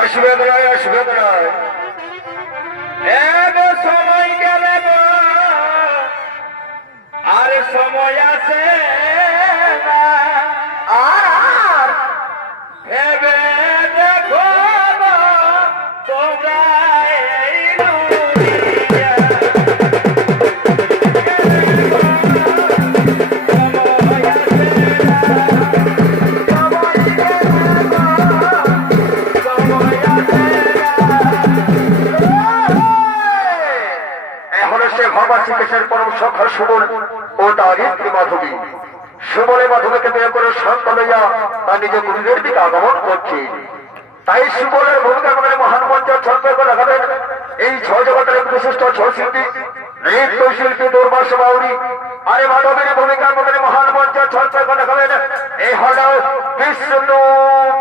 আসবে নয় আসবে নয় এক সময় গেলে গো আর সময় আছে না আর ভেবে দেখো না তোমরা এই দুনিয়া সময় আছে না সময় আছে এখনো সে ভগবান শ্রীকৃষ্ণের পরম সখা সুবল ও তার স্ত্রী মাধবী সুবলে মাধবীকে বিয়ে করে সন্তান লইয়া তার নিজ গুরুদের দিকে আগমন করছে। তাই সুবলের ভূমিকা করে মহান মঞ্চের ছন্দ রাখাবেন এই ছয় জগতের এক বিশিষ্ট ছয় শিল্পী নৃত্য শিল্পী দুর্বাস বাউরি। আর মাধবীর ভূমিকা করে মহান মঞ্চের ছন্দ রাখাবেন এই হল বিষ্ণু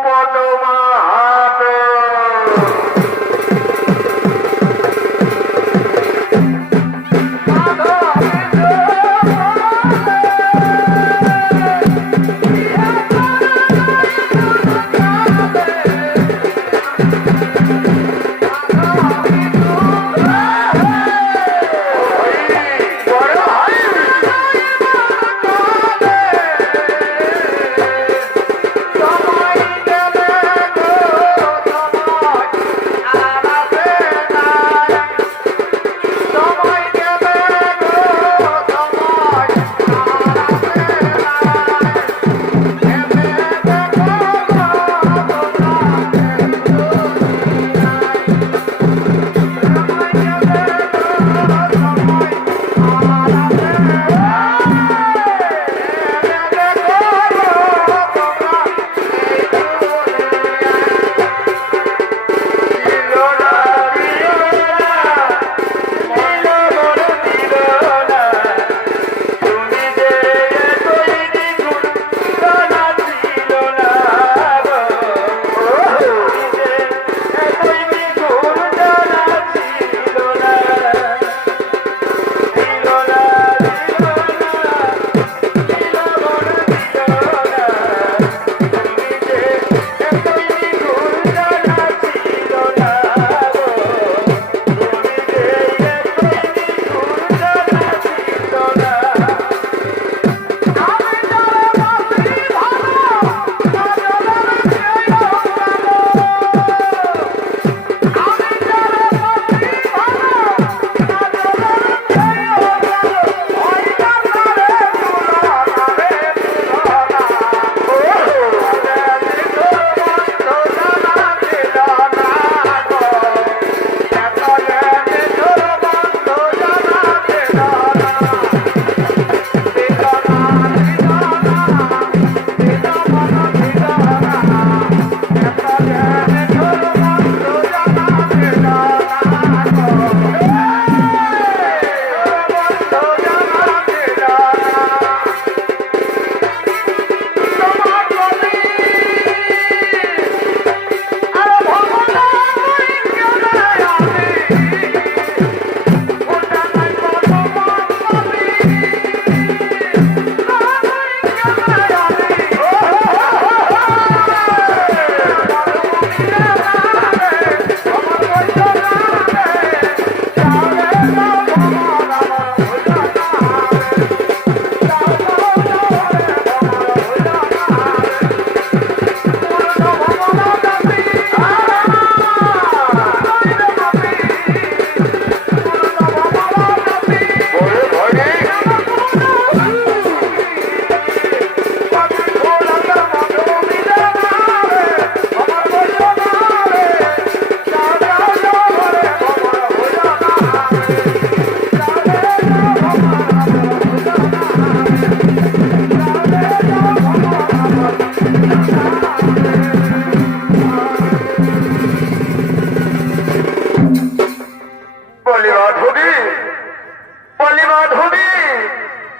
পদমাহাত।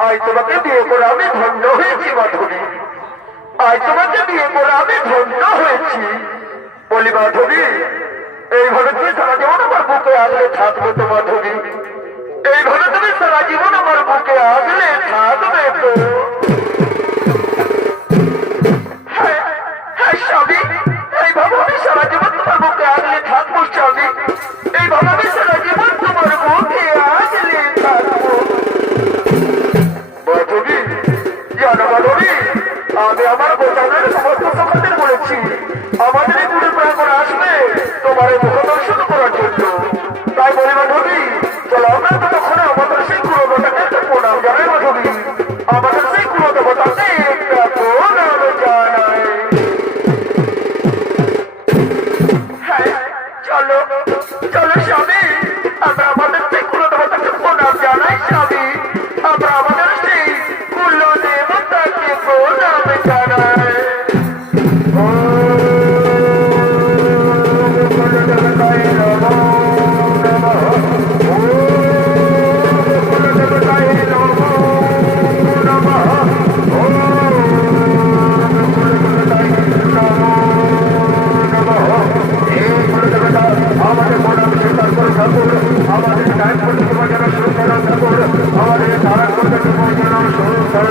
আজ তোমাকে বিয়ে করে আমি ধন্য হয়েছি মাধবী, আজ তোমাকে বিয়ে করে আমি ধন্য হয়েছি। বলি মাধবী, এইভাবে তুমি সারা জীবন আমার বুকে আগলে থাকবে তো মাধবী, এইভাবে তুমি সারা জীবন আমার বুকে আগলে থাকবে তো? হ্যাঁ হ্যাঁ স্বামী, এই আমি আমার বোঝানোর সমস্ত সখাদের বলেছি আমাদের এই গুরু প্রাঙ্গণে আসবে তোমার এই মুখ দর্শন করার জন্য। তাই বলি মাধবী, চলো আমরা ততক্ষণে আমাদের সেই কুলদেবতাকে একটা প্রণাম জানাই মাধবী, আমাদের সেই কুলদেবতাকে একটা প্রণাম জানাই। হ্যাঁ, চলো চলো স্বামী, আমরা আমাদের সেই কুলদেবতাকে প্রণাম জানাই স্বামী, আমরা আমাদের সেই কুলদেবতাকে প্রণাম জানাই। আমাদের প্রণাম স্বীকার করে ঠাকুর, আমাদের টাইম করতে তোমার যেন সুন্দর ঠাকুর, আমাদের তারা করতে তোমার যেন সুন্দর।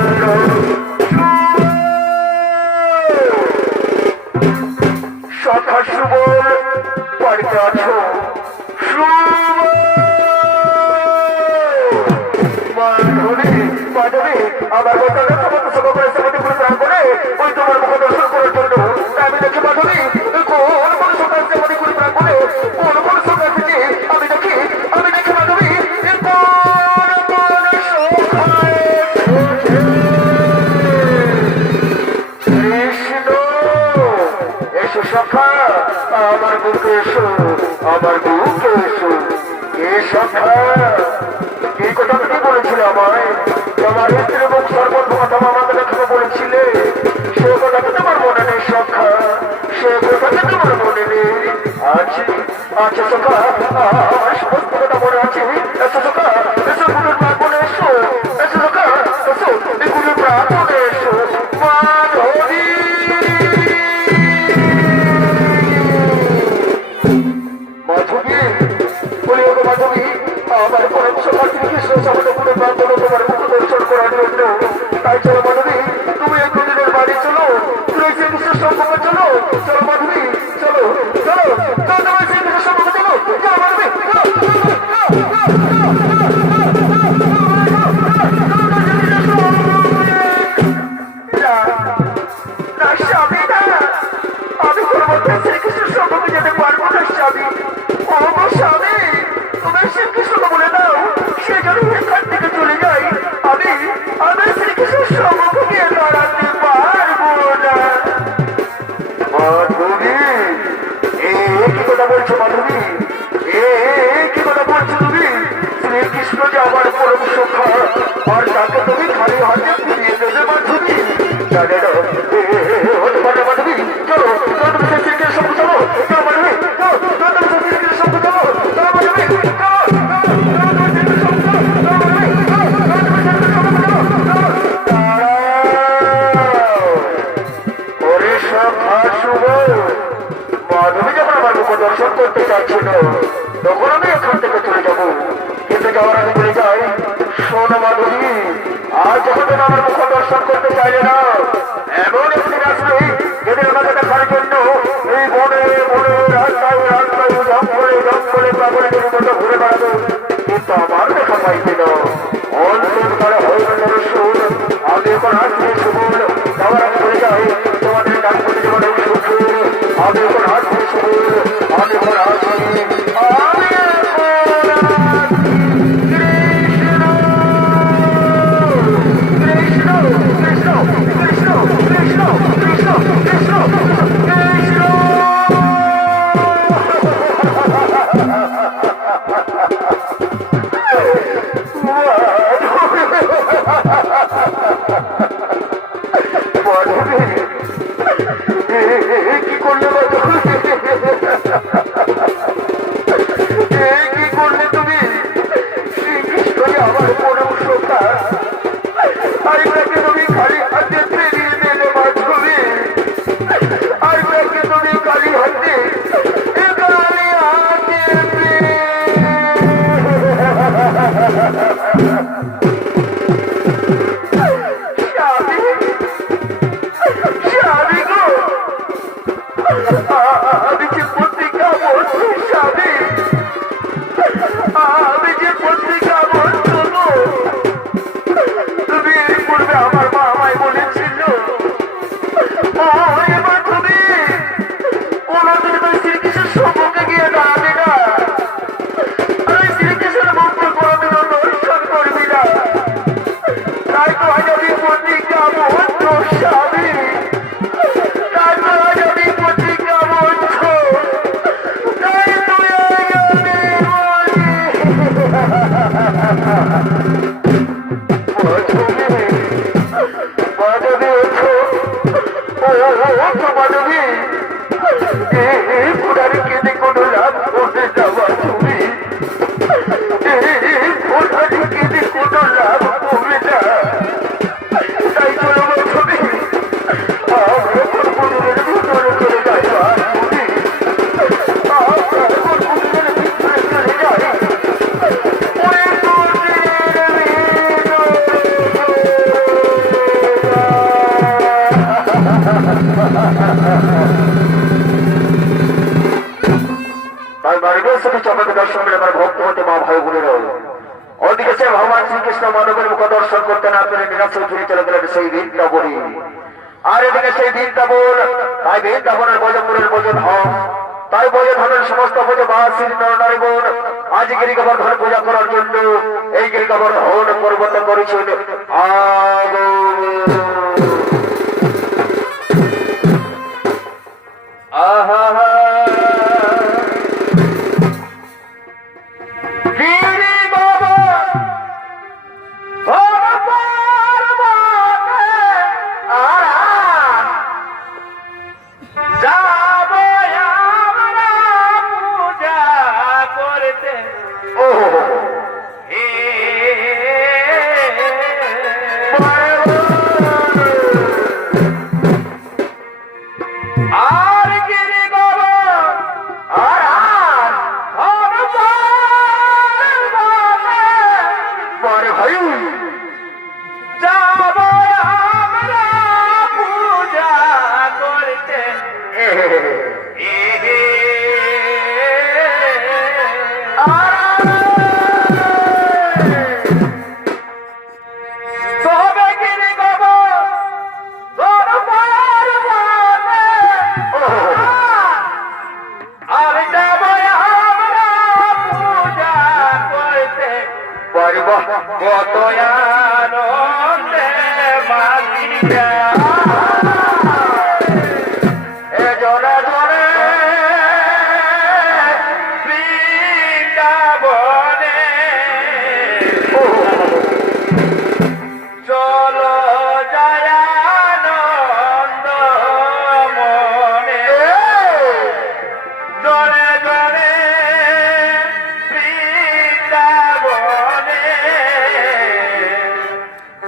সখা সুবল বাড়িতে আছো? মাধবী, আমার বোঝানো সমস্ত সভা করে সমিতি করে প্রাণ করে ওই তোমার মুখ দর্শন করার জন্য। আমি দেখি মাধবী, কোন কোন সকাল সমিতি করে প্রাণ করে কোন কোন সকাল থেকে আমি দেখি মাধবী, কোন কোন সখায় কৃষ্ণ। এসো সখা, আমার বুকে এসো, আমার বুকে এসো। এ সখা, এই কথা কি বলেছিল আমায়? তোমার স্ত্রী মুখ সর্বত কথা আমাদের এখানে বলেছিলে, সে কথা কি তোমার মনে নেই সখা? সে কথা কি তোমার মনে নেই? আছে আছে সখা, আমার সমস্ত কথা মনে আছে। এসো সখা, এসো গুরুর প্রাঙ্গণে এসো, এসো সখা, এসো এই গুরুর প্রাঙ্গণে এসো। মাধবী, মাধবী, বলি ওগো মাধবী, আমার পরম সখা কৃষ্ণ সামনে পুরো প্রাঙ্গণ তোমার মুখ দর্শন করার জন্য। তাই চলো মাধবী, তুমি এই গুরুদের বাড়ি চলো, তুমি শ্রীকৃষ্ণের সম্মুখে চলো। চলো মাধবী, চলো চলো চলো, তুমি শ্রীকৃষ্ণের সম্মুখে চলো। চলো মাধবী, চলো। না স্বামী, না, আমি তোর মধ্যে শ্রীকৃষ্ণের সম্মুখে যেতে পারবো না স্বামী। ও গো স্বামী, তুমি শ্রীকৃষ্ণকে বলে দাও সে যেন এখান থেকে চলে যায়। আমি শ্রীকৃষ্ণের সম্মুখে গিয়ে দাঁড়াতে পারবো না। মাধবী, কি কথা বলছো মাধবী? কি কথা বলছো তুমি? শ্রীকৃষ্ণ যে আমার পরম সখা, আর তাকে তুমি খালি হাতে ফিরিয়ে দেবে মাধবী? জানে না, হতে পারে মাধবী। চলো চলো, তুমি সেই শ্রীকৃষ্ণের সম্মুখে চলো। চলো মাধবী, চলো চলো, তুমি সেই শ্রীকৃষ্ণের সম্মুখে চলো। চলো মাধবী, মাধবী যখন আমার মুখ দর্শন করতে চাচ্ছিল তখন আমি এখান থেকে চলে যাব, কিন্তু যাওয়ার আগে বলে যাই, শোনো মাধবী, আজ যখন তুমি আমার মুখ দর্শন করতে চাইলে না, এমন একদিন আসবে যেদিন আমাকে দেখার জন্য এই বনে বনে রাস্তায় রাস্তায় জঙ্গলে জঙ্গলে প্রাগণের মতো ঘুরে বেড়াবো, কিন্তু আমার দেখা পাইবে না। অন্তর তারা হইবে দর্শন। আমি এখন আসবে সুবল, যাওয়ার আগে বলে যাই, তোমাদের ডাক করে জীবনে সুখে আমি এখন আসবে সুবল, আমি এখন আসি, আমি কৃষ্ণ কৃষ্ণ কৃষ্ণ কৃষ্ণ কৃষ্ণ মাধবী ওঠো, ও ওঠো মাধবী, এই পুরারি কেঁদে কোনো লাভ হবে না মাধবী, এই পুরারি কেঁদে কোনো লাভ হবে না। তাই চলো মাধবী, আমরা গুরুদের ভিতরে চলে যাই মাধবী, আমরা গুরুদের ভিতরে চলে যাই। তাই মানবের সাথে চমকে দর্শন করে আমার ভক্ত হতে মা ভাই বোনেরা, ওদিকে সে ভগবান শ্রীকৃষ্ণ মানবের মুখ দর্শন করতে না পেরে নিরাশে ফিরে চলে গেলেন সেই বৃন্দাবনে। আর এদিকে সেই বৃন্দাবন, তাই বৃন্দাবনের বজপুরের বজন হন, তাই বজধনের সমস্ত বজবাসীর নরনারীগণ আজ গিরিগোবর্ধন পূজা করার জন্য এই গিরিগোবর্ধন পর্বত করেছেন আগমন। আহা কত আনন্দে মাতিয়া এ জনে জনে বৃন্দাবনে চলো যায় আনন্দ মনে জনে জনে বৃন্দাবনে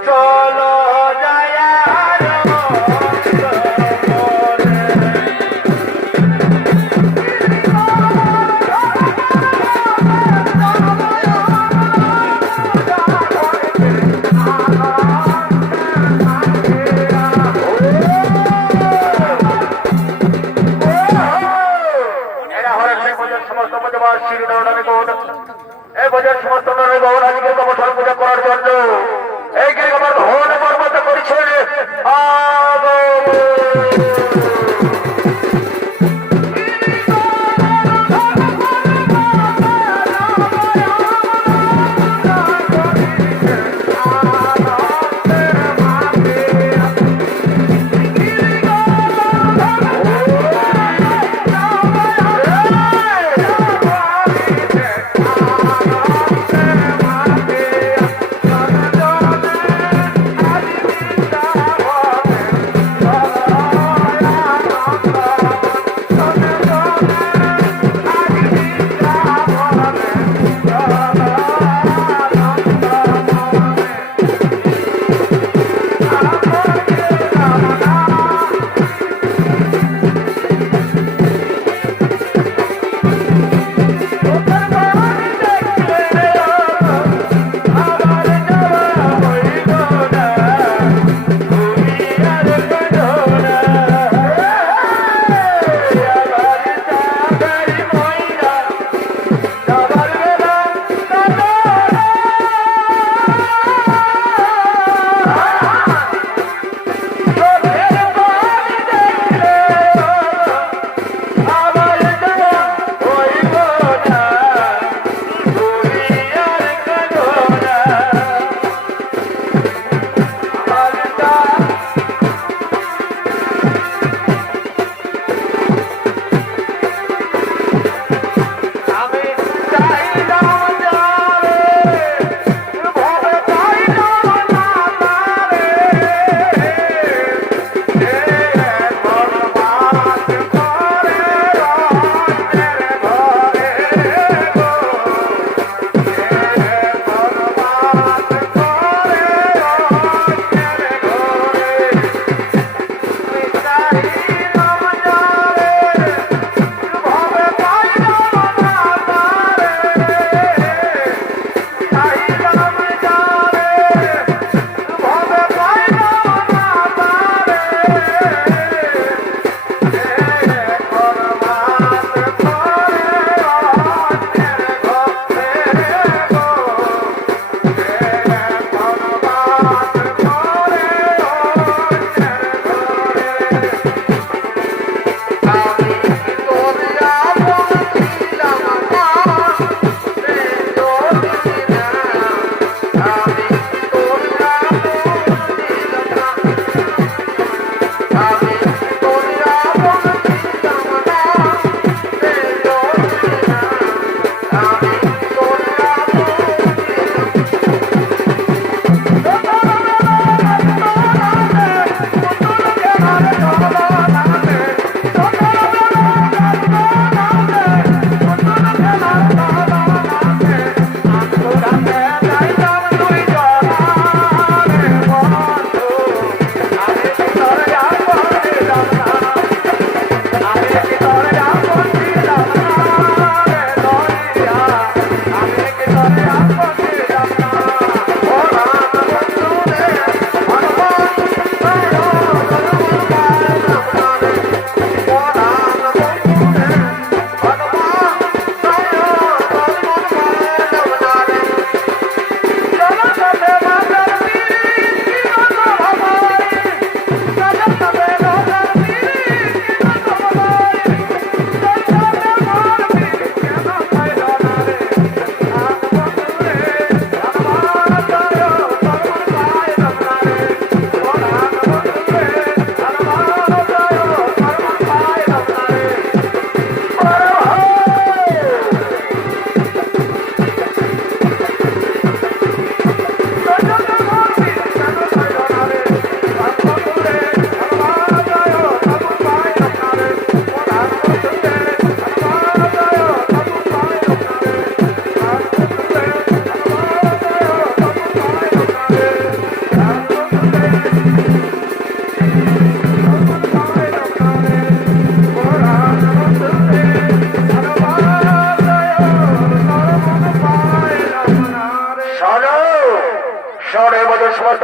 চলো যায় আনন্দ মনে। এরা হলেন সেই ভোজন সমস্ত ভোজবাসীর নরনারীগণ। এই ভোজন সমস্ত নরনারীগণ আজকে গোবর্ধন পূজা করার জন্য এই গিরিগোবর্ধন পর্বত করেছেন আগমন।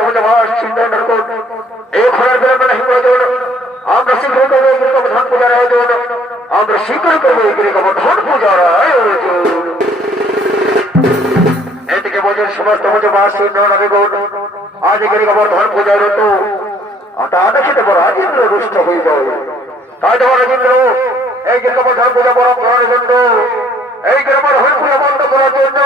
মধ্যে মাস চিন্তা করুন এই খরার বেলা না প্রয়োজন আমরা শীঘ্র করবো এই ধান পূজার আয়োজন আমরা শীঘ্র করবো এই ধান পূজার আয়োজন এদিকে বোঝেন সমস্ত মধ্যে মাস চিন্তা গুণ আজ এখানে আমার ধান পূজার হতো তা দেখে বড় রাজেন্দ্র রুষ্ট হয়ে যায় তাই তোমার রাজেন্দ্র এই গ্রামের ধান পূজা বড় করার জন্য এই গ্রামের হল পূজা বন্ধ করার জন্য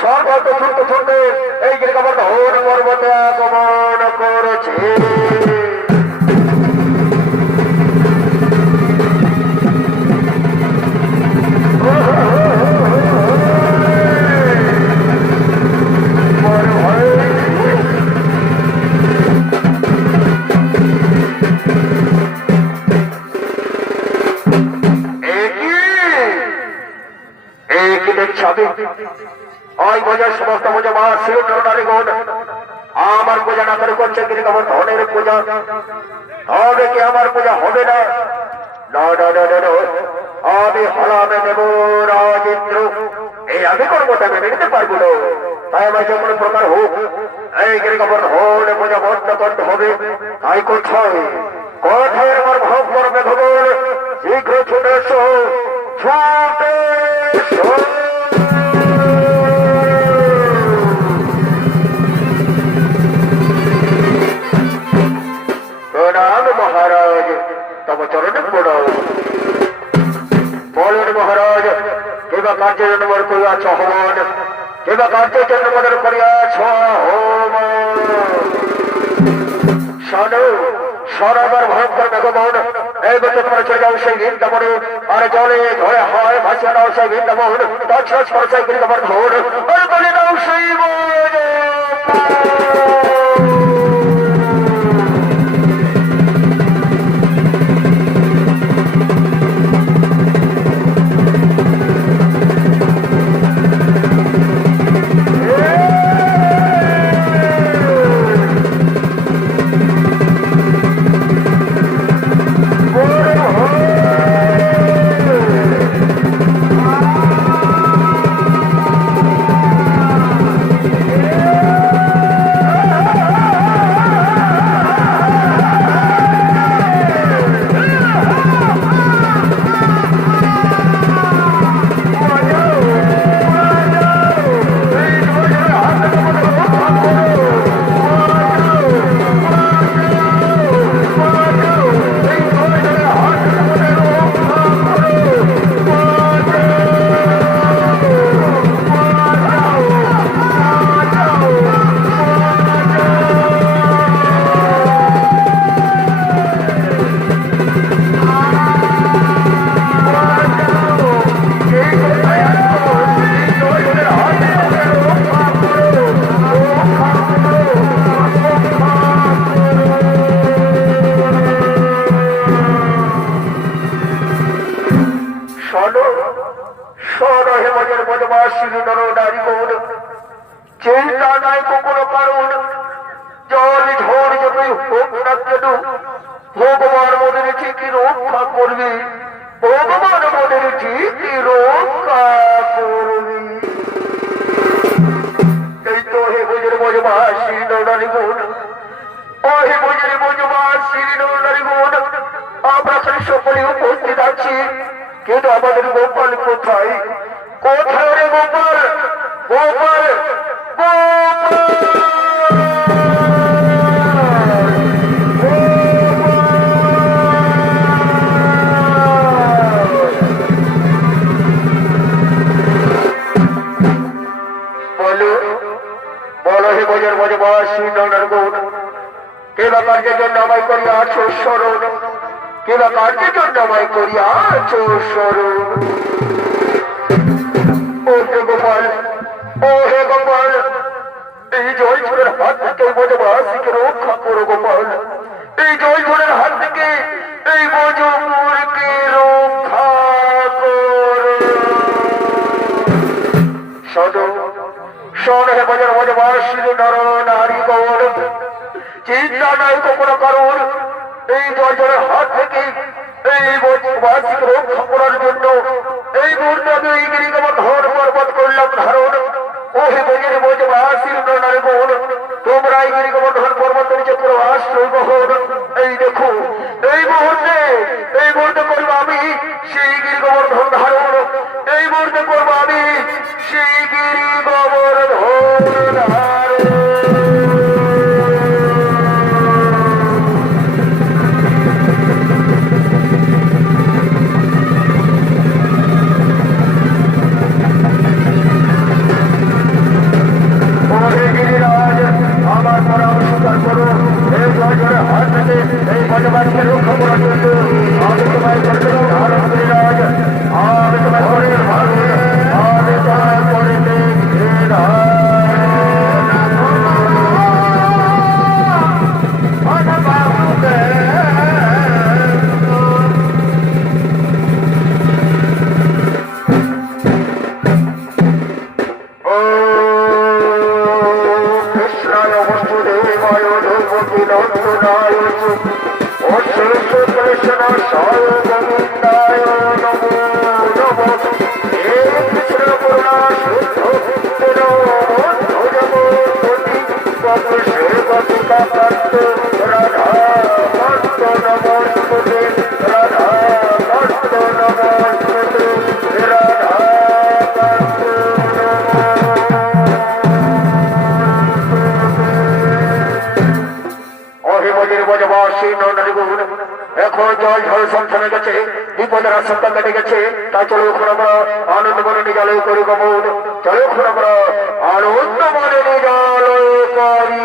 সর্বত ছুটতে ছুটতে এই গ্রামের হন পর্বতে আগমন করেছে সমস্ত পূজা মা শিব নারীগণ আমার পূজা না করে করছে কিন্তু আমার ধনের পূজা হবে কি আমার পূজা হবে না আমি হলামে দেব রাজেন্দ্র এই আমি করবো তাই মেনে নিতে পারবো না তাই আমার যে কোনো প্রকার হোক এই গিরিকাপর হলে পূজা বন্ধ করতে হবে তাই কোথায় কোথায় আমার ভাব করবে ভগবান শীঘ্র ছুটে এসো ছুটে এসো মহারাজ তব চরণে পড়ো বলুন মহারাজ কেবা কার্যের জন্য মনে করিয়াছ হবন কেবা কার্যের জন্য মনে করিয়াছ হবন শোনো সরাবার ভয়ঙ্কর মেঘবন এই বছর তোমরা চলে যাও সেই বৃন্দাবনে আর জলে ধরে হয় ভাসিয়ে নাও সেই বৃন্দাবন দশ করে সেই বৃন্দাবন ধর আর বলে নাও সেই চিন্তা নাই কোনো কারণ জল ঝড় যতই হোক না কেন ভগবান মনের ঠিকই রক্ষা করবি ভগবান মনের ঠিকই রক্ষা করবি এই তো হে বুঝের বোঝবা শ্রীনারী গুণ ও হে বুঝের বোঝবা শ্রীনারী গুণ আমরা খালি সকলে উপস্থিত আছি কিন্তু আমাদের গোপাল কোথায় কোথায় রে গোপাল গোপাল বলো হে বজর বজবাসী নর গুণ কেবা কার্যের জন্য আমায় করিয়াছ স্মরণ কেবা কার্যের জন্য আমায় করিয়াছ স্মরণ ও হে গোপাল ও হে গোপাল এই জয় ঝড়ের হাত থেকে বজবাসীকে রক্ষা করো গোপাল এই জয় ঝড়ের হাত থেকে এই বজপুরকে রক্ষা করো শোনো শোন হে বজর বজবাসী নর নারী গৌর চিন্তা নাই কোনো কারণ এই জয় ঝড়ের হাত থেকে এই বজবাসীকে রক্ষা করার জন্য এই মুহূর্তে আমি এই গিরিগমন ধর পর্বত করলাম ধারণ ও হে বজর বজবাসী নর নারী গৌর তোমরা এই গিরি গোবর্ধন পর্বত নিচে করো আশ্রয় বহন। এই দেখো এই মুহূর্তে করবো আমি সেই গিরি গোবর্ধন ধারণ, এই মুহূর্তে করবো আমি সেই গিরি গোবর্ধন ধারণ। আমার পরামর্শ করো, এই জয়ের হাত থেকে এই পরিবারকে রক্ষা করার জন্য আমি তোমায় ধারণ করি রাজ, আমি তোমায় করে আমি তোমায় করে এখন জল ঝড় সব থেমে গেছে, বিপদের আশঙ্কা কেটে গেছে। তাই চলো এখন আমরা আনন্দ মনে নিজালয় করি গমন, চলো এখন আমরা আনন্দ মনে নিজালয় করি।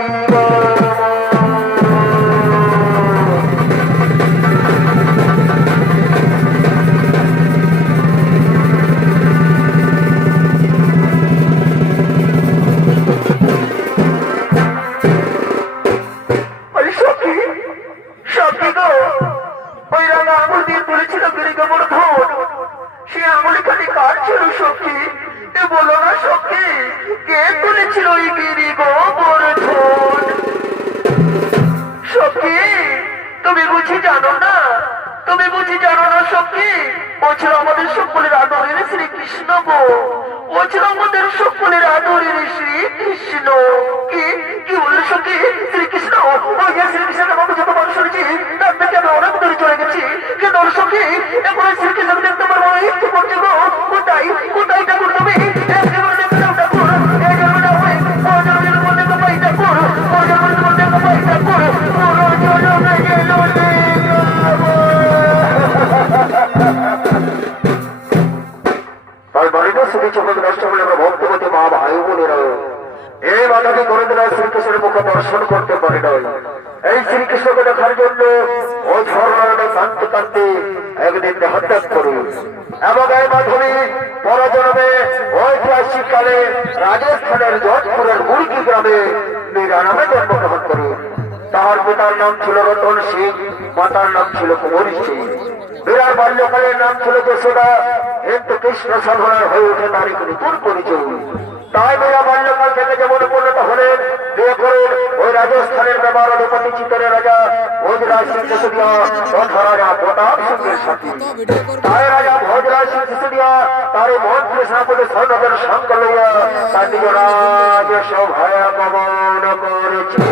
শ্রীকৃষ্ণের মুখ দর্শন করতে পারে নাই। এই শ্রীকৃষ্ণকে দেখার জন্য ওই ঝর্ণায় কাঁদতে কাঁদতে একদিন দেহত্যাগ করুন এবং এই মাধ্যমে পরজন্মে ঐতিহাসিক কালে রাজস্থানের যোধপুরের মুরগি গ্রামে মীরা নামে জন্মগ্রহণ করুন। তাহার পিতার নাম ছিল রতন সিং, মাতার নাম ছিল কুমরী সিং। মীরার বাল্যকালের নাম ছিল যশোদা, কিন্তু কৃষ্ণ সাধনার হয়ে ওঠে তার একটি নতুন পরিচয়। তাই মীরা বাল্যকাল থেকে যেমন পরিণত হলেন, বিয়ে করেন ওই রাজস্থানের ব্যাপার অধিপতি চিত্তরের রাজা ভোজরাজ সিং সিসোদিয়া তথা রাজা প্রতাপ সিংহের সাথে। তাই রাজা ভোজরাজ সিং সিসোদিয়া তার মন্ত্রী সেনাপতি সৈন্যদের সঙ্গে লইয়া তার নিজ রাজ সভায় গমন করেছে।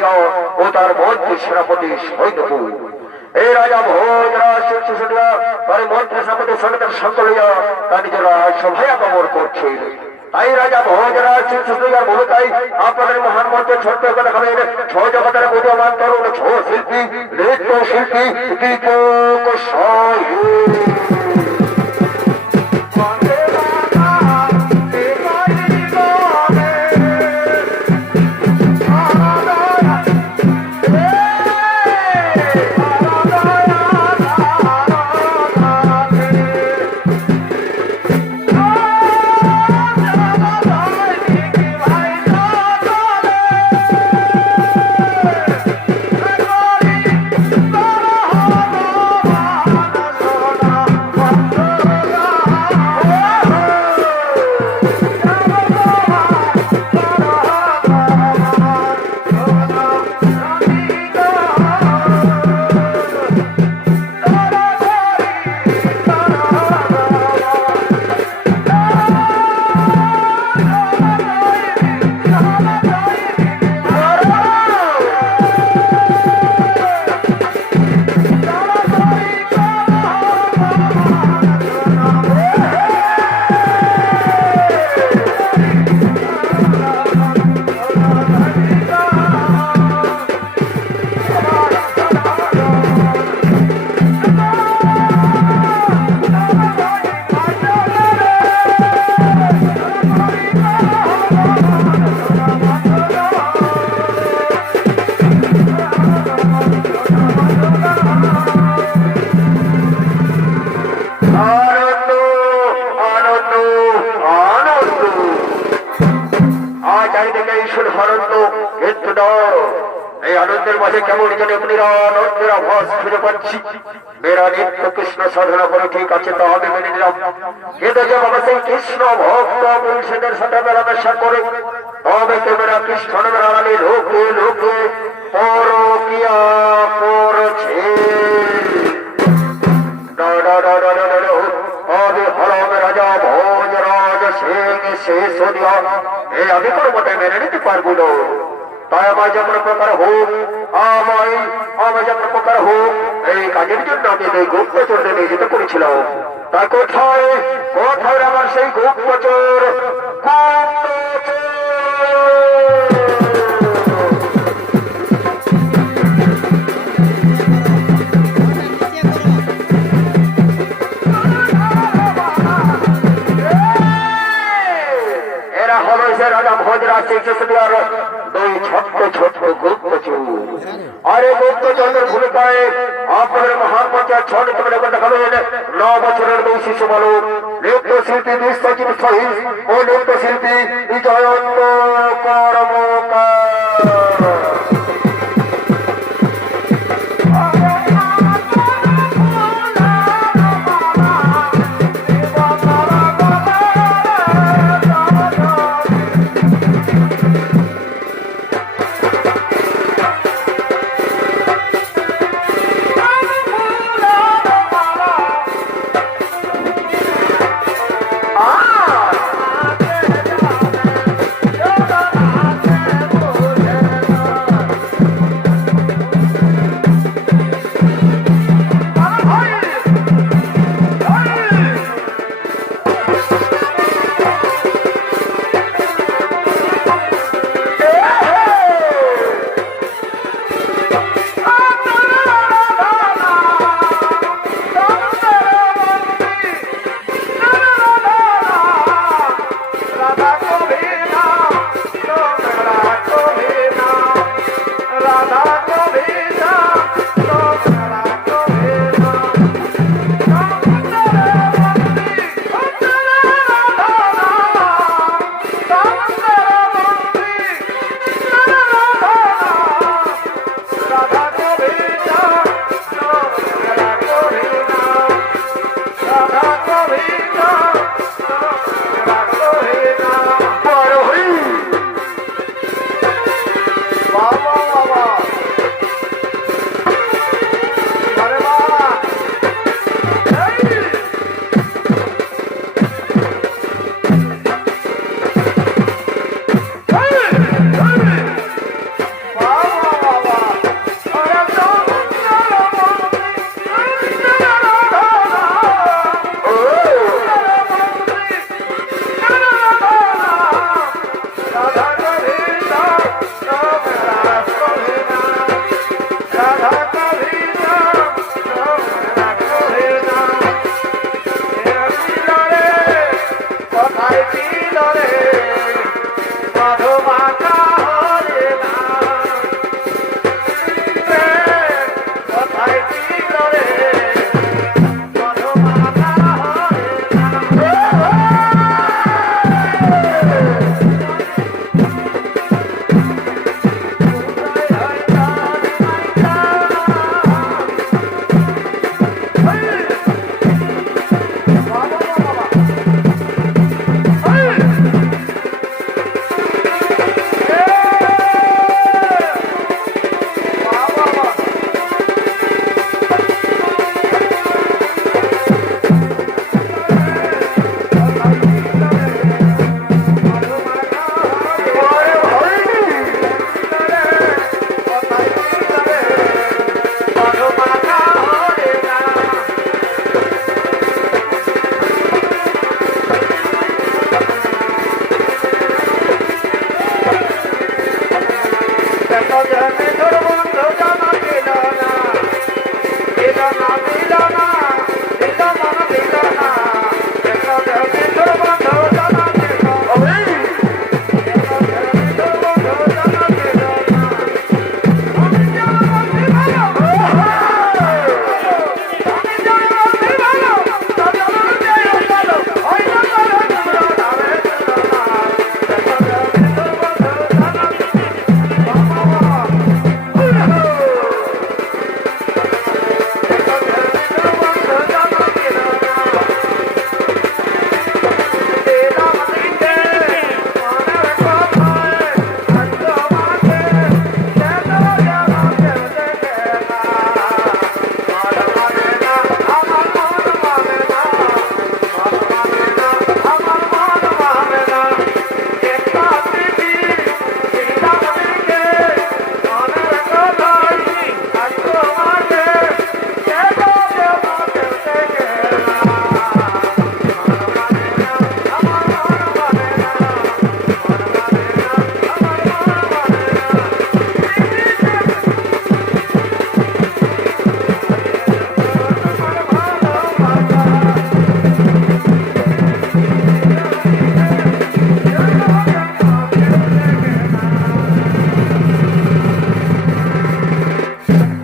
করিয়া ও তার মন্ত্রী সেনাপতি সৈন্যকু এই রাজা ভোজরাজ শিশুটিয়া তার মন্ত্রী সেনাপতি সৈন্যদের সঙ্গ লইয়া তার নিজের সভায় আগমন করছে। তাই রাজা ভোজরাজ শিশুটিয়ার ভূমিকায় আপনাদের মহান মন্ত্রী ছোট্ট কথা হবে ছয় জগতের বুদ্ধিমান তরুণ ছৌ শিল্পী নৃত্য শিল্পী দীপক সায়ু। কেমন যেন নিরানন্দের আভাস খুঁজে পাচ্ছি। মেরা নিত্য কৃষ্ণ সাধনা করে ঠিক আছে তা আমি মেনে নিলাম, কিন্তু যে বাবা সেই কৃষ্ণ ভক্ত পুরুষদের সাথে মেলামেশা করে তবে তো মেরা কৃষ্ণ মেলালি লোকে লোকে পরকিয়া করছে। রাজা ভোজরাজ সিং শেষ এই আমি কোনো মতে মেনে নিতে পারবো না। তাই আমায় যেমন প্রকার হোক আমায় যেমন প্রকার হোক এই কাজের জন্য আমি এই গুপ্তচরকে নিয়ে যেতে করেছিলাম। তা কোথায় কোথায় আমার সেই গুপ্তচর এরা হলো সে রাজা ভোজরাজ সিং শেষদিয়ার দুই ছোট্ট ছোট্ট গুপ্তচর। আর এই গুপ্তচরের ভূমিকায় আপনাদের মহান মঞ্চের ছড়িত দেখাবেন 9 বছরের দুই শিশু বালক নৃত্যশিল্পী বিশ্বজিৎ সহিত ও নৃত্যশিল্পী জয়ন্ত কর্মকার।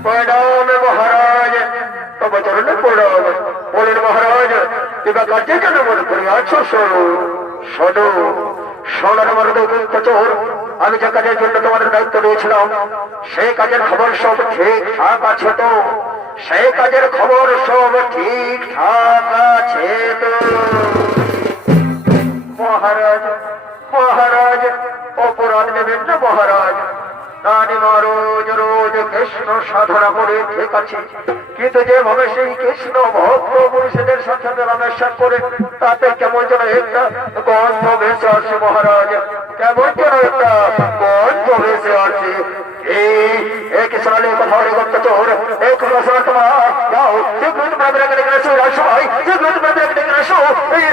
প্রণাম মহারাজ, তবে চরণে প্রণাম। বলেন মহারাজ, কিবা কার্যের জন্য মনে করে আছো? শোনো সোনার মর্দ চোর, আমি যে কাজের জন্য তোমাদের দায়িত্ব দিয়েছিলাম সেই কাজের খবর সব ঠিকঠাক আছে তো? সেই কাজের খবর সব ঠিকঠাক আছে তো? মহারাজ, মহারাজ অপরাধ নেবেন না মহারাজ। রানীমা রোজ রোজ কৃষ্ণ সাধনা করে ঠিক আছে, কিন্তু যেভাবে সেই কৃষ্ণ ভক্ত পুরুষদের সাথে মেলামেশা করে তাতে কেমন যেন একটা গন্ধ ভেসে আসছে মহারাজ, কেমন যেন একটা গন্ধ ভেসে আসছে। এই কিশোরালে কথা বলে গত চোর, এই কিশোর তোমার যাও, যেগুলো তোমরা বেড়ে গেলে গেছো সবাই, যেগুলো তোমরা বেড়ে গেলে গেছো এই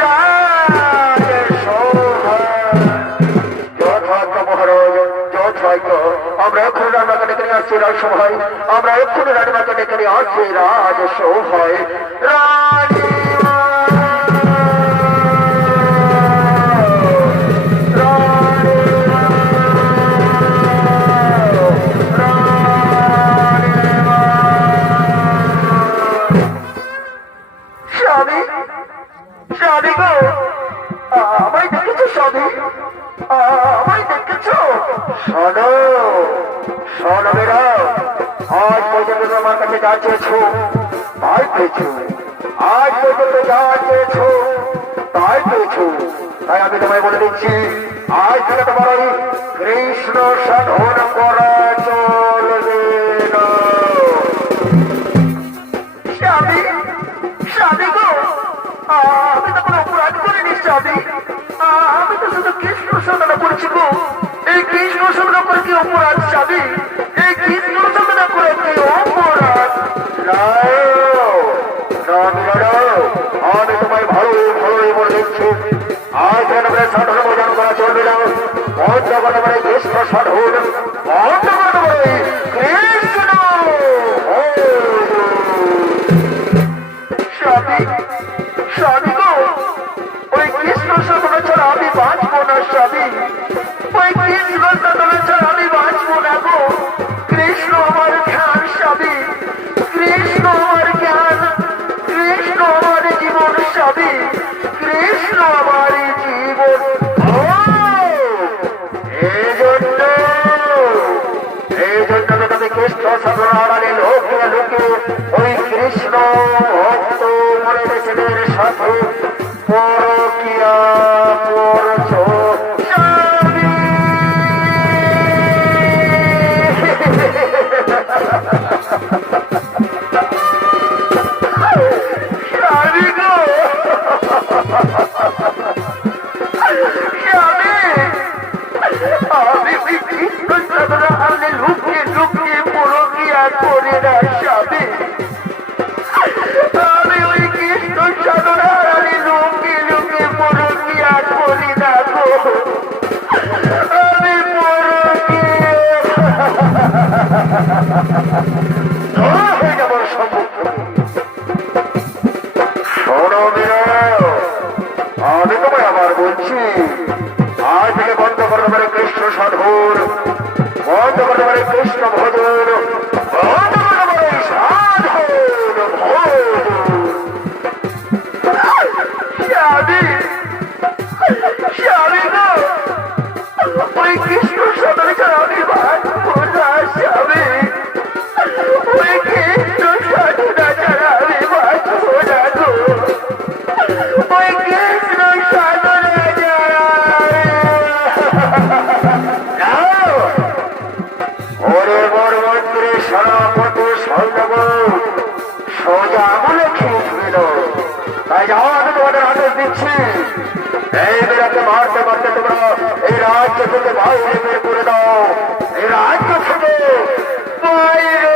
আমরা এক্ষুনি রান্নাকে ডেকে নিয়ে আসছি রাজ সভায়, আমরা এক্ষুনি রান্নাকে ডেকে নিয়ে আসছি রাজ সভায়। স্বামী, স্বামী গো, আমায় দেখেছো স্বামী? আমায় দেখেছো? শোনো শোনো মেয়েরা, আজ পর্যন্ত তোমার কাছে যা চেয়েছো তাই পেয়েছো, আজ পর্যন্ত যা চেয়েছো তাই পেয়েছো। তাই আমি তোমায় বলে দিচ্ছি, আজ থেকে তোমার ওই কৃষ্ণ সাধন করা চলবে না। স্বামী, স্বামী গো, আমি তো কোনো অপরাধ করিনি স্বামী, আমি তো শুধু কৃষ্ণ সাধনা করেছি গো। এই কৃষ্ণ সাধনা করে কি অপরাধ স্বামী? এই কৃষ্ণ সাধনা করে কি অপরাধ? আমি তোমায় ভালো ভালোই বলে দিচ্ছি, আজ আমরা সাধন ভোজন করা চলবে না। বন্ধ করতে পারে কৃষ্ণ সাধন, বন্ধ করতে পারে কৃষ্ণ। স্বামী, স্বামী গো, ওই কৃষ্ণ সাধনা ছাড়া আমি বাঁচবো না স্বামী, ওই কৃষ্ণ সাধনা ছাড়া আমি বাঁচবো না গো। কৃষ্ণ আমার জ্ঞান স্বামী, কৃষ্ণ আমার জ্ঞান, কৃষ্ণ আমার জীবন স্বামী, কৃষ্ণ আমার জীবন। এই জন্য তুমি কৃষ্ণ সাধনা আড়ালে লোকে লোকে ওই কৃষ্ণ ভক্ত মনে ছেলের সাথে পরকিয়া করছো স্বামী। স্বামী গো, স্বামী, আমি ওই কৃষ্ণ সাধনা আড়ালে লুকিয়ে লুকিয়ে পরকিয়া করি না স্বামী, আমি ওই কৃষ্ণ সাধনা আড়ালে লুকিয়ে লুকিয়ে পরকিয়া করি না গো। আমি হয়ে যাবো সম্মুখে। শোনো মেয়েরা, আমি তোমায় আবার বলছি, আজ থেকে বন্ধ করতে পারে কৃষ্ণ সাধন, বন্ধ করতে পারে কৃষ্ণ ভজন, বন্ধ করতে পারে সাধন ভজন। স্বামী, স্বামী গো, ওই কৃষ্ণ সাধন ছাড়া আমি বাঁচবো না স্বামী, ওই কৃষ্ণ সাধনা ছাড়া আমি বাঁচবো না গো, ওই কৃষ্ণ সাধনা ছাড়া। ওরে বড় মন্ত্রী সরাপতি সৈন্যব সোজা আমলে খেয়ে ছিল, তাই যাও আমি তোমাদের আদেশ দিচ্ছি, এই বেড়াকে মারতে মারতে তোমরা এই রাজ্য থেকে বাইরে বের করে দাও, এই রাজ্য থেকে বাইরে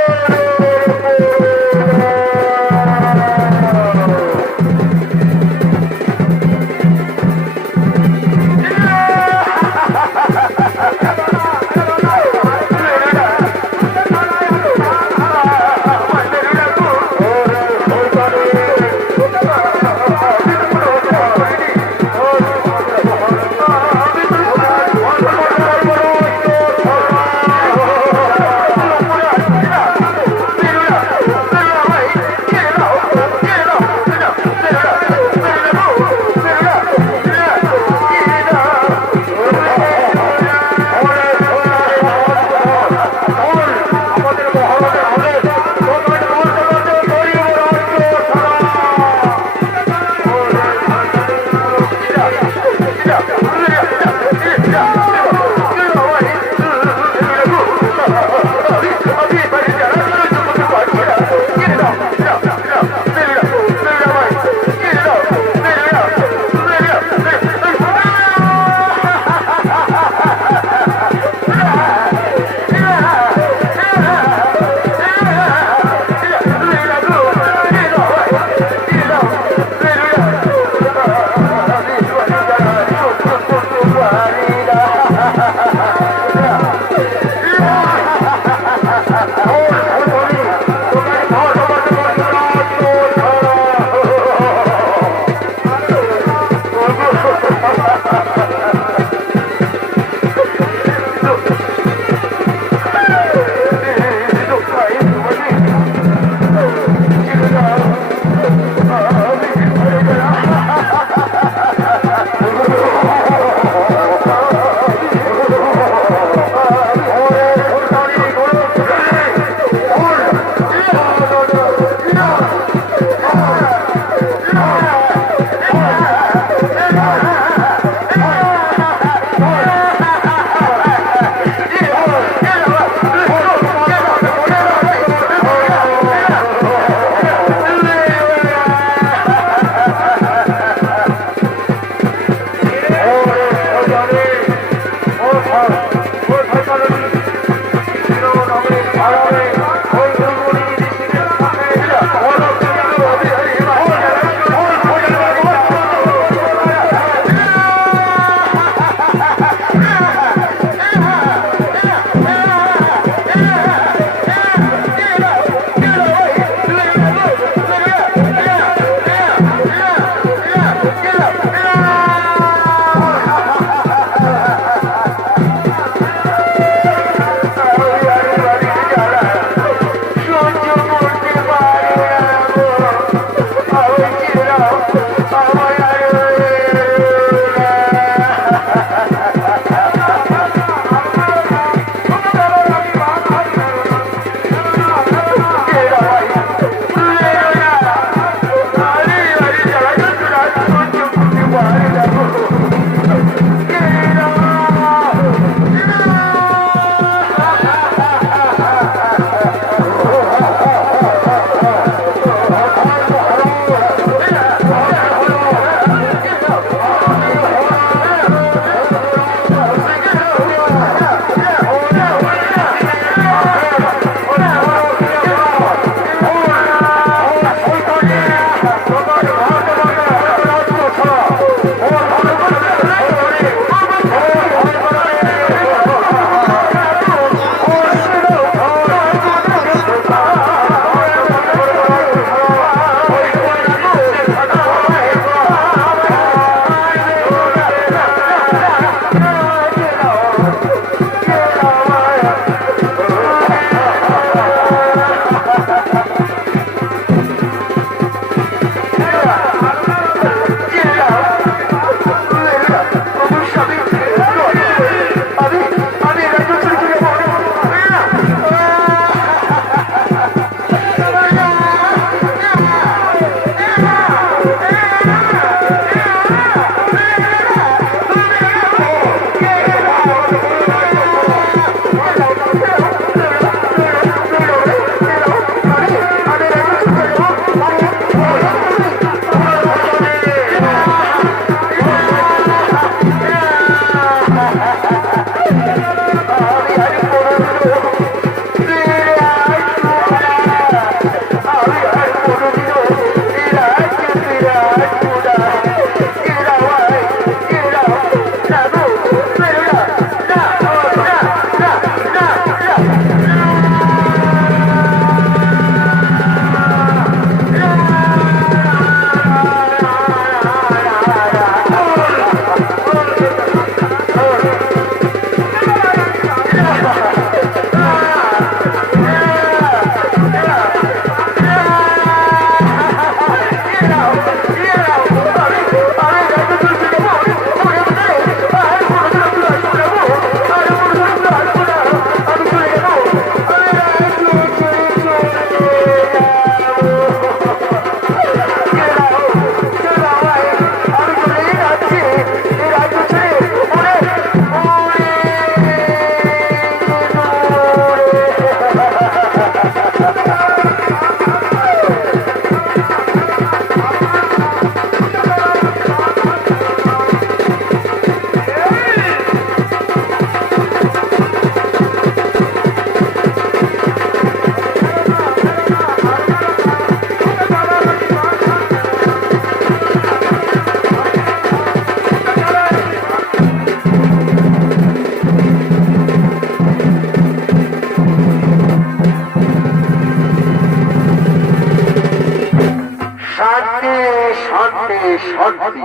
শান্তি।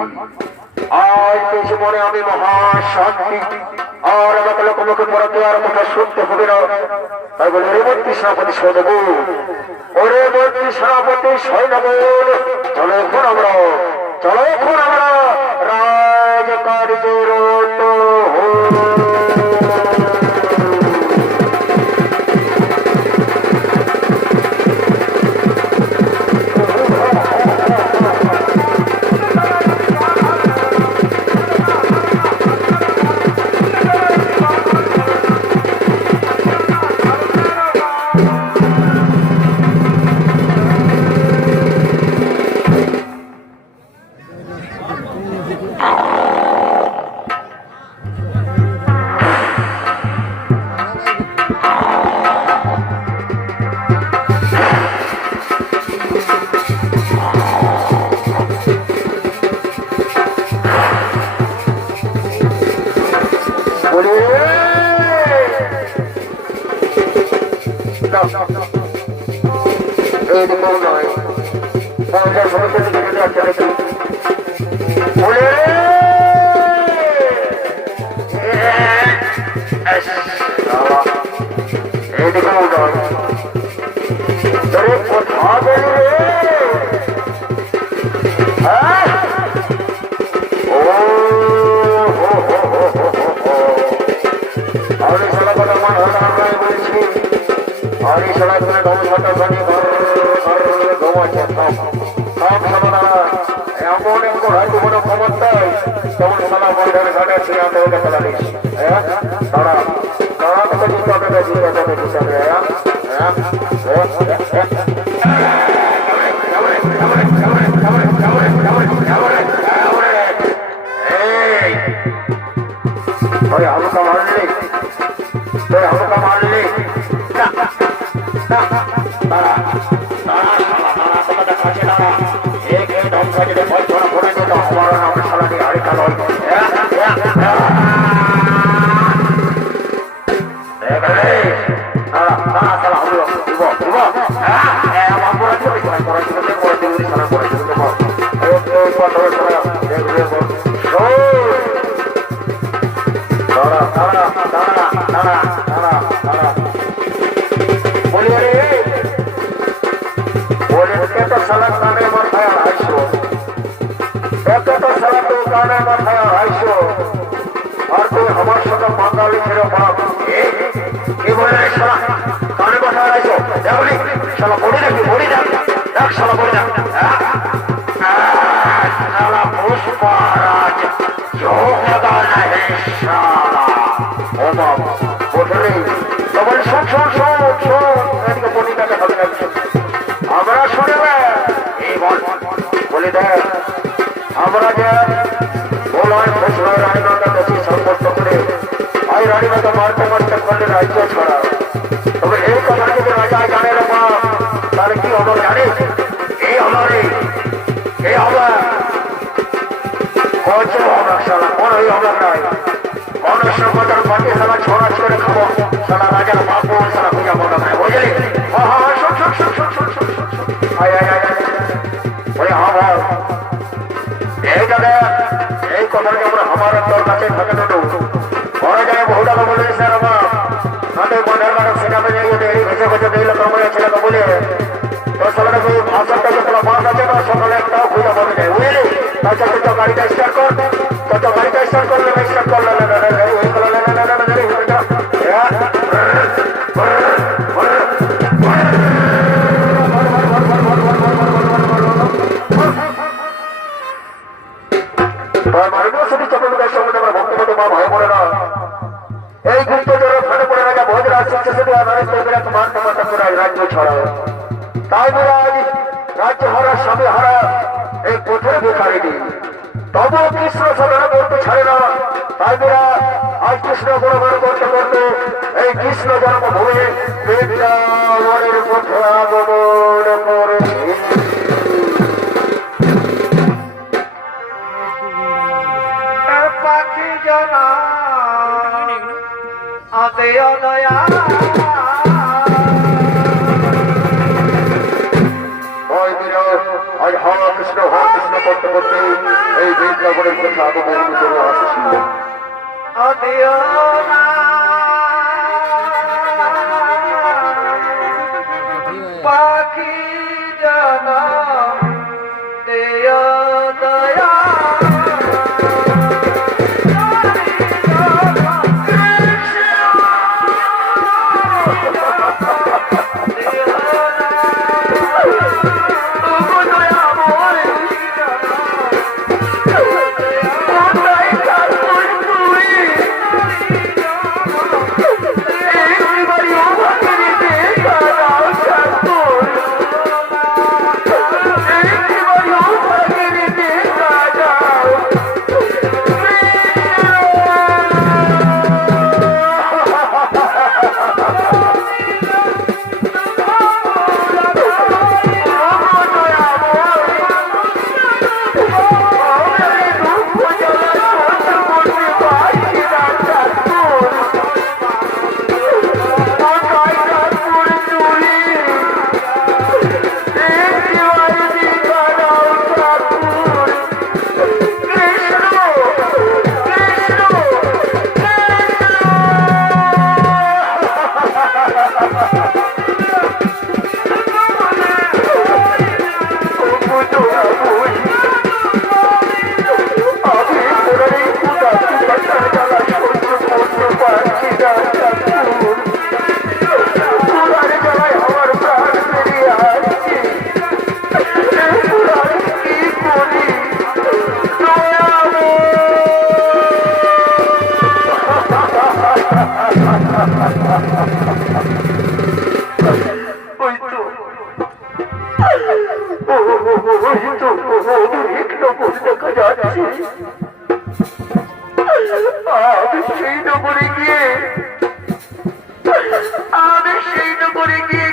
আজ বেশি মনে আমি মহাশান্তি। আর আমাকে লোকমুখে পড়াতে আর কথা শুনতে হবে না। তাই বলে ওরে মন্ত্রী সেনাপতি সৈনব, ওরে মন্ত্রী সেনাপতি সৈনব, চলো এখন আমরা, চলো এখন আমরা রাজকার্যে রত হই। হরে কৃষ্ণ করতে করতে প্রসাদ বন্ধ করে আসছি। আদিও না পাখি জানা দেয়া দয়া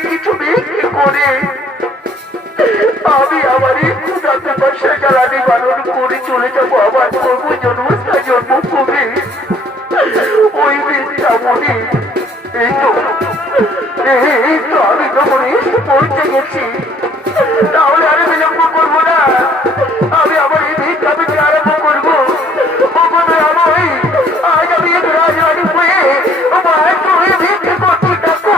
কিছু বিক্রি করে আমি আমার এই ক্ষুধার্ত ব্যবসা জ্বালানি বারণ করে চলে যাবো আমার কর্মজন্মস্থায় জন্মভূমি। ওই বৃন্দাবনে এই তো আমি তখন এসে পৌঁছে গেছি। তাহলে আর বিলম্ব করবো না, আমি আমার এই ভিক্ষা পেতে আরম্ভ করবো। আজ আমি এক রাজবাড়ি হয়ে ভিক্ষা করতে থাকবো।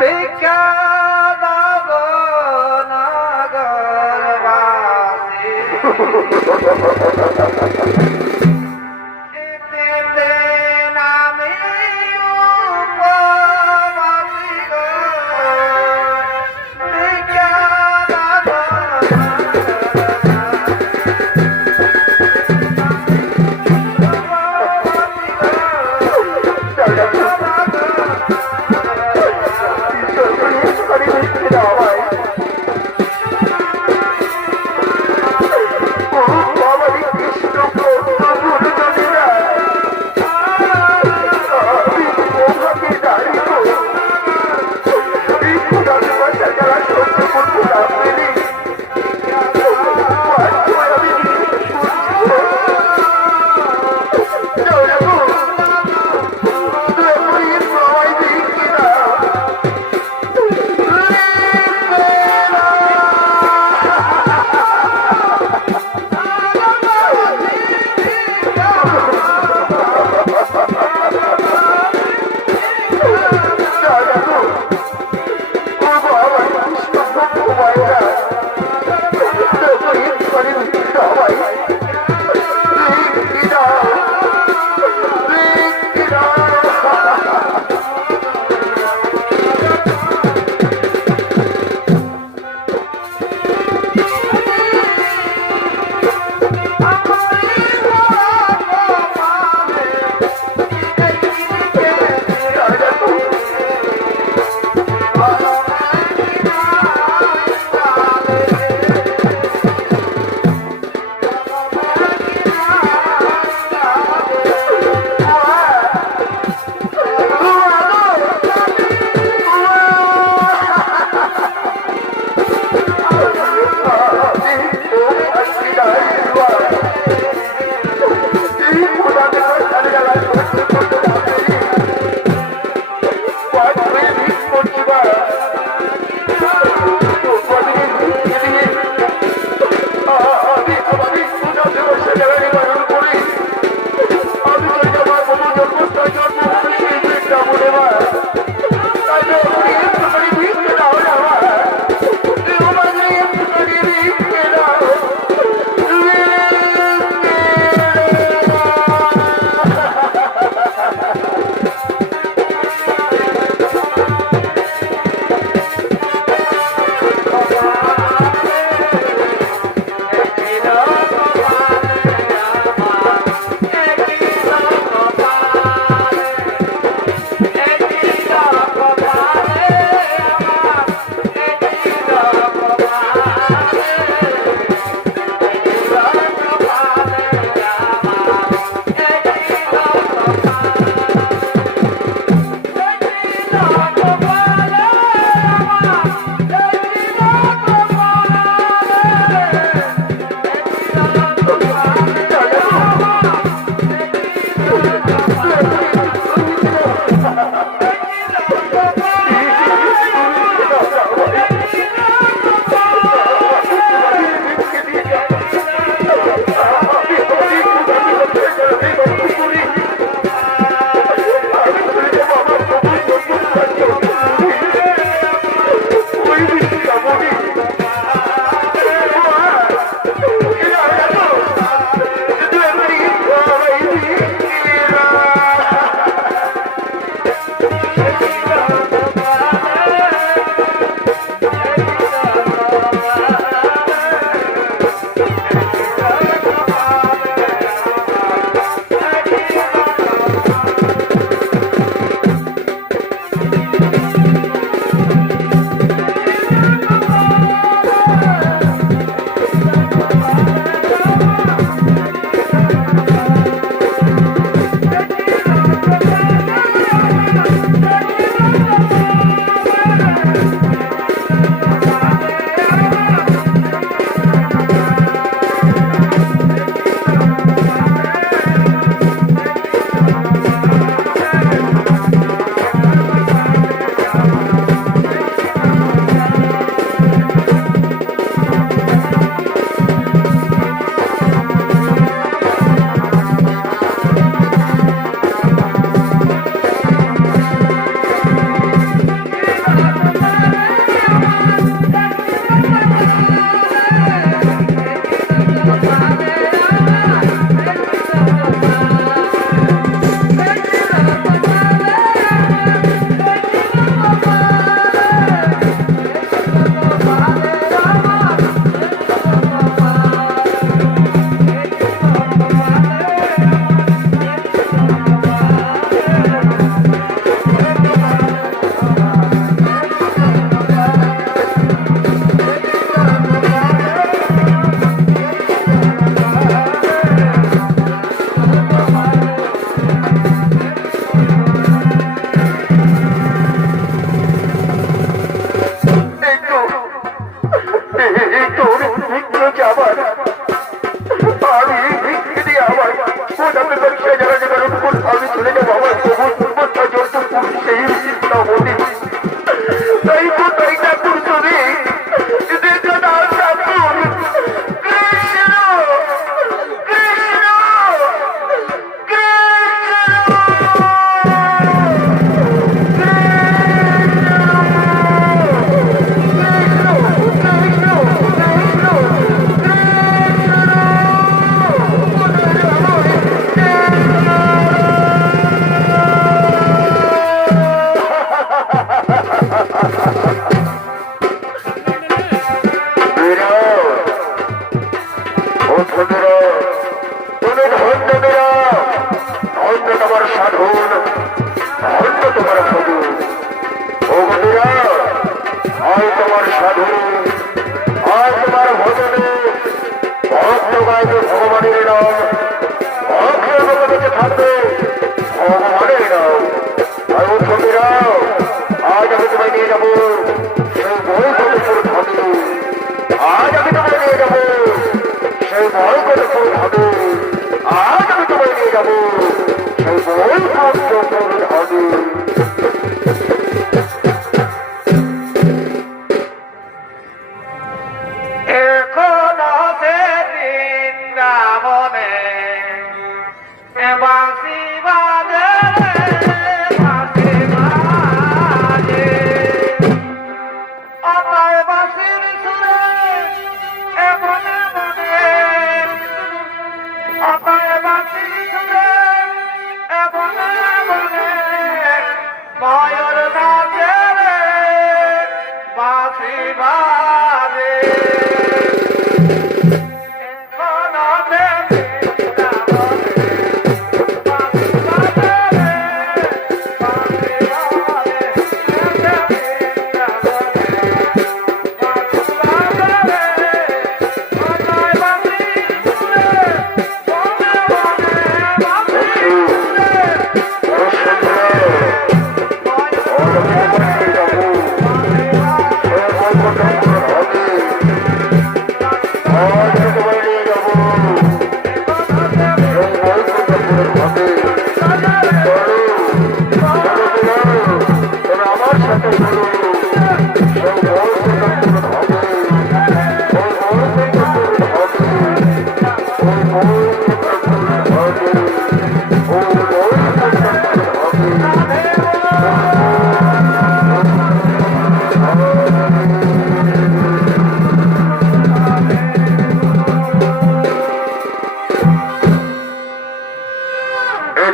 ভিক্ষা দাব নগরবাসী তিন দিন আমি উপবাসী গো ভিক্ষা দাব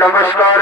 নমস্কার।